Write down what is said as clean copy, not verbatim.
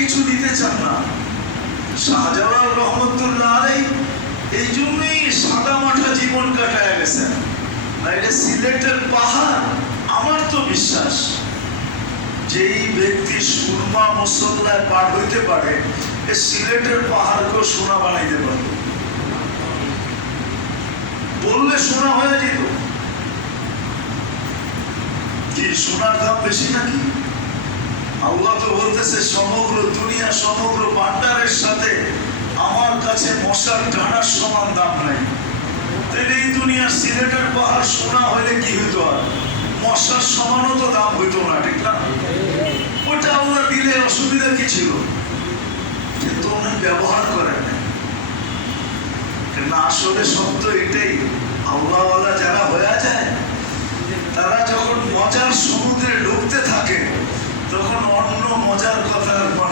কিছু দিতে চান না। শাহজালাল রহমতুল্লাহ আলাইহি এই জন্যই সাদা মাঠা জীবন কাটায় গেছেন। এটা সিলেটের পাহাড়। আমার তো বিশ্বাস যেই ব্যক্তি সুরমা মুসল্লায় পার হইতে পারে, সিলেটের পাহাড়কেও সোনা বানাইতে পারত। বললে সোনা হয়ে যেত। কি সোনার দাম বেশি নাকি? আল্লাহ তো বলতেছে সমগ্র দুনিয়া সমগ্র ভান্ডারের সাথে আমার কাছে মশার ডানার সমান দাম নাই। তাহলে এই দুনিয়ার সিলেটের পাহাড় সোনা হলে কি হইতো? আর মশার সমানও তো দাম হইতো না, ঠিক না? ওটা আল্লাহ দিলে অসুবিধা কি ছিল? কিন্তু উনি ব্যবহার করেন না। আসলে সত্য এটাই, আল্লাহওয়ালা যারা হয়ে যায় তারা যখন মজার সমুদ্রে ডুবতে থাকে তখন অন্য মজার কথা